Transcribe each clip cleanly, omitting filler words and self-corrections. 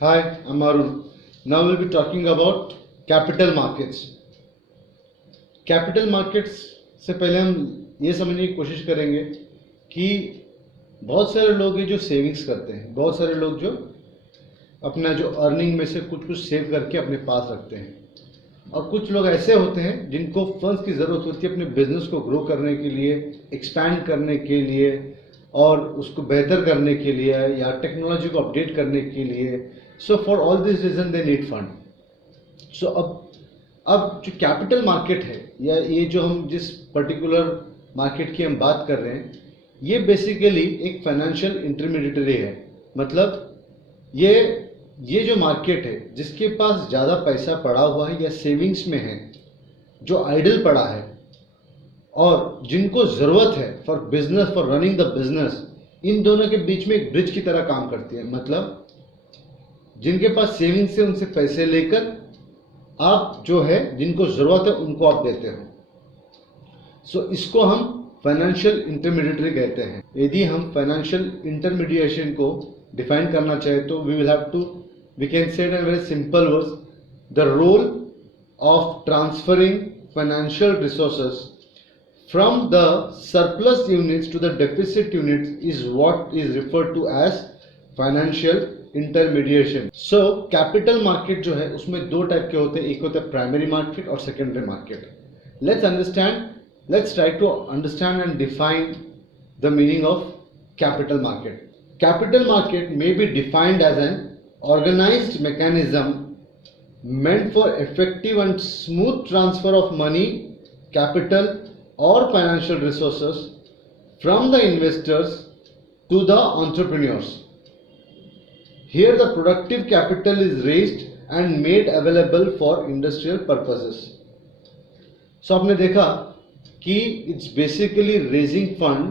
Hi, I'm Arun. Now we'll be talking about capital markets. Capital markets से पहले हम ये समझने की कोशिश करेंगे कि बहुत सारे लोग हैं जो सेविंग्स करते हैं, बहुत सारे लोग जो अपना जो अर्निंग में से कुछ कुछ सेव करके अपने पास रखते हैं, और कुछ लोग ऐसे होते हैं जिनको फंड्स की ज़रूरत होती है अपने बिजनेस को ग्रो करने के लिए, एक्सपैंड करने के लिए और उसको बेहतर करने के लिए या टेक्नोलॉजी को अपडेट करने के लिए. So for all this reason they need fund. So अब जो कैपिटल मार्केट है या ये जो हम जिस पर्टिकुलर मार्केट की हम बात कर रहे हैं, ये बेसिकली एक फाइनेंशियल इंटरमीडिएटरी है. मतलब ये जो मार्केट है जिसके पास ज़्यादा पैसा पड़ा हुआ है या सेविंग्स में है, जो आइडल पड़ा है और जिनको ज़रूरत है for business, for running the business, इन दोनों के बीच में एक ब्रिज की तरह काम करती है. मतलब जिनके पास सेविंग्स है उनसे पैसे लेकर आप जो है जिनको ज़रूरत है उनको आप देते हो. सो इसको हम फाइनेंशियल इंटरमीडिएटरी कहते हैं. यदि हम फाइनेंशियल इंटरमीडिएशन को डिफाइन करना चाहे तो we can say in very simple words, the role of transferring financial resources from the surplus units to the deficit units is what is referred to as financial intermediation. So capital market जो है उसमें दो type के होते हैं, एक होता है प्राइमरी मार्केट और secondary market. let's try to understand and define the meaning of capital market. Capital market may be defined as an organized mechanism meant for effective and smooth transfer of money, capital or financial resources from the investors to the entrepreneurs. Here the productive capital is raised and made available for industrial purposes. So आपने देखा कि it's basically raising fund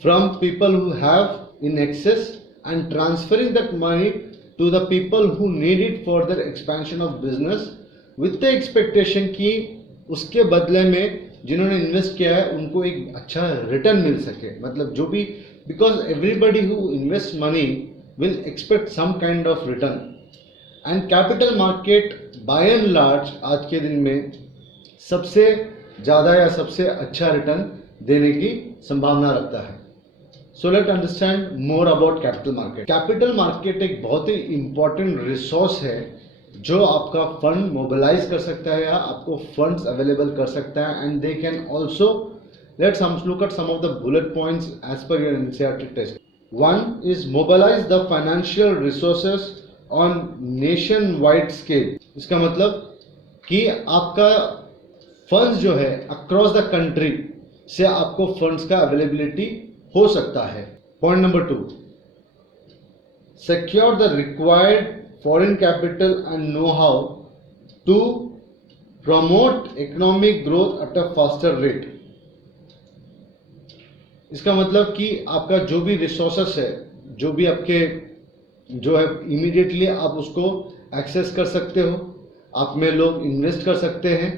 from people who have in excess and transferring that money to the people who need it for their expansion of business with the expectation कि उसके बदले में जिन्होंने invest किया है उनको एक अच्छा रिटर्न मिल सके. मतलब जो भी, because everybody who invest money will expect some kind of return, and capital market by and large आज के दिन में सबसे ज़्यादा या सबसे अच्छा रिटर्न देने की संभावना रखता है. So let understand more about capital market. Capital market एक बहुत ही इंपॉर्टेंट रिसोर्स है जो आपका फंड मोबिलाइज कर सकता है या आपको फंड्स अवेलेबल कर सकता है. And they can also, let's look at some of the bullet points as per your NCERT test. One is mobilise the financial resources on nation wide scale. इसका मतलब कि आपका फंड्स जो है अक्रॉस द कंट्री से आपको funds का availability हो सकता है. Point number 2, secure the required foreign capital and know-how to promote economic growth at a faster rate. इसका मतलब कि आपका जो भी रिसोर्सेस है, जो भी आपके जो है इमीडिएटली आप उसको एक्सेस कर सकते हो. आप में लोग इन्वेस्ट कर सकते हैं,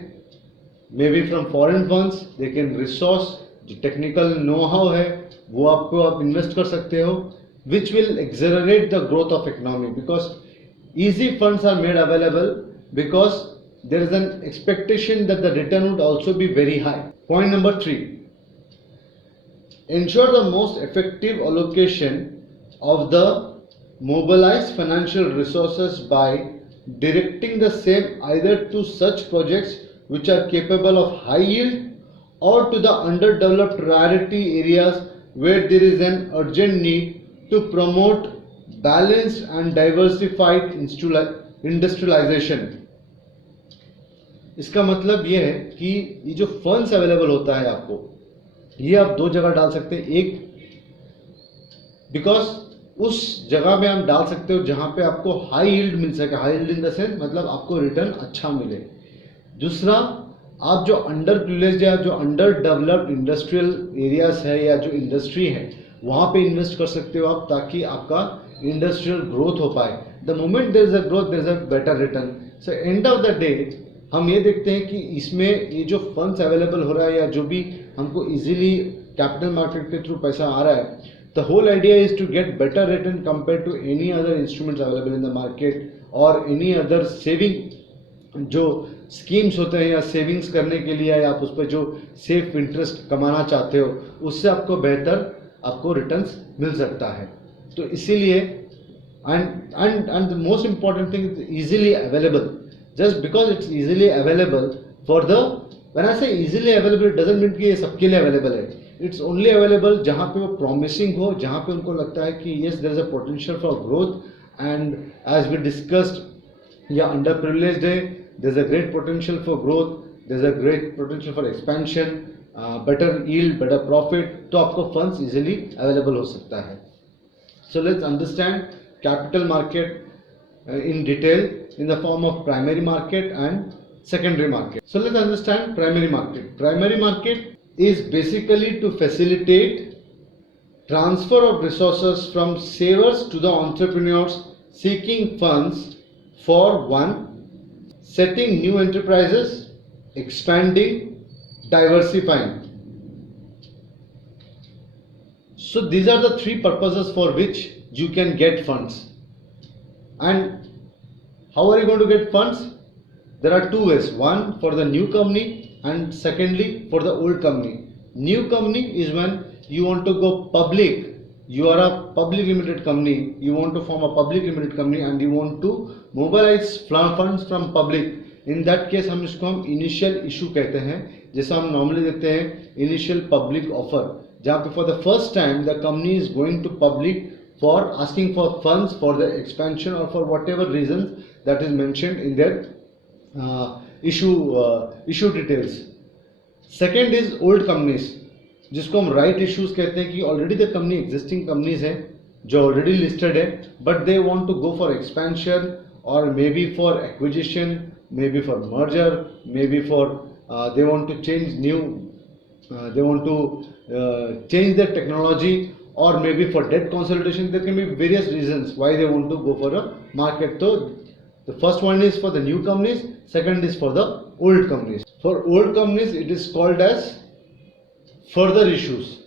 may be from foreign funds. They can resource, जो टेक्निकल नो हाउ है वो आपको आप इन्वेस्ट कर सकते हो, which will accelerate the growth of economy, because easy funds are made available because there is an expectation that the return would also be very high. Point number 3, ensure the most effective allocation of the mobilized financial resources by directing the same either to such projects which are capable of high yield or to the underdeveloped priority areas where there is an urgent need to promote balanced and diversified industrialization. इसका मतलब ये है कि ये जो funds available होता है आपको, ये आप दो जगह डाल सकते हैं. एक, बिकॉज उस जगह में आप डाल सकते हो जहां पे आपको हाई यील्ड मिल सके. High yield in the sense मतलब आपको रिटर्न अच्छा मिले. दूसरा, आप जो अंडर प्रिविलेज्ड या जो अंडर डेवलप्ड इंडस्ट्रियल एरियाज है या जो इंडस्ट्री है वहाँ पे इन्वेस्ट कर सकते हो आप, ताकि आपका इंडस्ट्रियल ग्रोथ हो पाए. The moment there is a growth there is a better return. So end of the day हम ये देखते हैं कि इसमें ये जो फंड्स अवेलेबल हो रहा है या जो भी हमको इजीली कैपिटल मार्केट के थ्रू पैसा आ रहा है, The whole idea is to get better return compared to any other instruments available in the market or any other saving जो स्कीम्स होते हैं या सेविंग्स करने के लिए या आप उस पर जो सेफ इंटरेस्ट कमाना चाहते हो उससे आपको बेहतर आपको रिटर्न्स मिल सकता है. तो इसीलिए and the most important thing is easily available. Just because it's easily available for the, when I say easily available, it doesn't mean कि ये सबके लिए available है. It's only available जहाँ पे वो promising हो, जहाँ पे उनको लगता है कि yes there is a potential for growth, and as we discussed या underprivileged है, there's a great potential for growth, there's a great potential for expansion, better yield, better profit, तो आपको funds easily available हो सकता है. So let's understand capital market in detail in the form of primary market and secondary market. So let's understand primary market. Primary market is basically to facilitate transfer of resources from savers to the entrepreneurs seeking funds for one, setting new enterprises, expanding, diversifying. So these are the three purposes for which you can get funds. And how are you going to get funds? There are two ways. One, for the new company, and secondly for the old company. New company is when you want to go public. You are a public limited company. You want to form a public limited company and you want to mobilize funds from public. In that case हम इसको हम initial issue कहते हैं, जैसा हम normally देखते हैं initial public offer, जहाँ पे for the first time the company is going to public for asking for funds for the expansion or for whatever reasons that is mentioned in their issue details. Second is old companies, जिसको हम right issues कहते हैं कि already the company existing companies हैं जो already listed है, but they want to go for expansion or maybe for acquisition, maybe for merger, maybe for they want to change they want to change their technology, or maybe for debt consolidation. There can be various reasons why they want to go for a market. So the first one is for the new companies, second is for the old companies. For old companies it is called as further issues.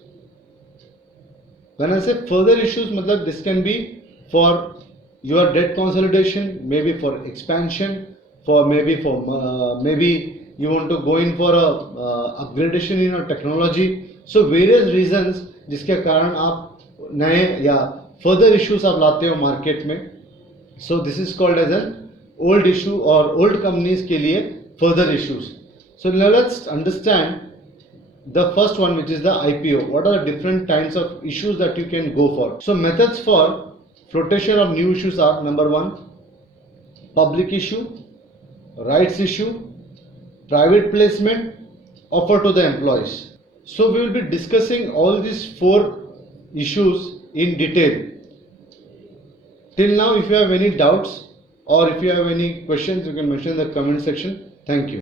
When I say further issues, matlab this can be for your debt consolidation, maybe for expansion, for maybe you want to go in for a upgradation in your technology. So various reasons जिसके कारण आप नए या further issues आप लाते हो market में. So this is called as an old issue or old companies के लिए further issues. So now let's understand the first one, which is the IPO. What are the different kinds of issues that you can go for? So methods for flotation of new issues are: number one, public issue, rights issue, private placement, offer to the employees. So we will be discussing all these four issues in detail. Till now, if you have any doubts or if you have any questions, you can mention in the comment section. Thank you.